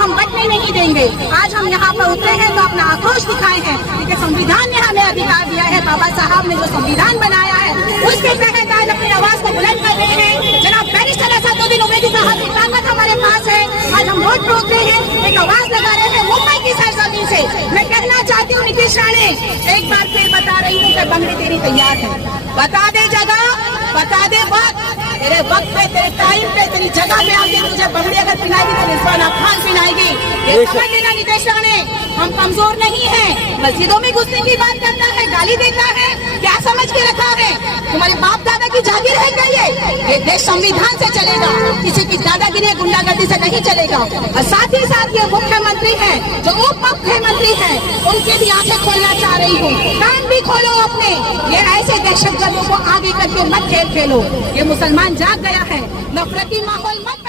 हम बटने नहीं देंगे। आज हम यहाँ पर उतरे हैं तो अपना आक्रोश दिखाए हैं क्योंकि संविधान ने हमें अधिकार दिया है। बाबा साहब ने जो संविधान बनाया है उसके तहत आज अपनी आवाज को बुलंद कर रहे हैं। जनाब बैरिस्टर असदुद्दीन ओवैसी साहब की ताकत हमारे पास है। आज हम रोड पर उतरे हैं, एक आवाज लगा रहे हैं मुंबई की सरजमीन से। मैं कहना चाहती हूँ नीतीश राणे, एक बार फिर बता रही हूँ कि बंगड़ी तेरी तैयार है। बता दे जगह, बता दे वक्त, तेरे वक्त पे, तेरे टाइम पे, तेरी जगह पे आके तुझे बंगड़ी अगर पिनाएगी तो रिजवाना खान पिनाएगी। ये समझ लेना नीतीश राणे, हम कमजोर नहीं है। मस्जिदों में घुसने की बात करता है, गाली देता है, क्या समझ के रखा है? तुम्हारे बाप दादा की जागीर है क्या ये देश संविधान से चलेगा, किसी की दादागिरी गुंडागर्दी से नहीं चलेगा। और साथ ही साथ ये मुख्यमंत्री है, जो उप मुख्यमंत्री है, उनके भी आंखें खोलना चाह रही हूँ। कान भी खोलो अपने, ये ऐसे दहशतगर्दों को आगे करके मत खेल खेलो। ये मुसलमान जाग गया है, नफरती माहौल मत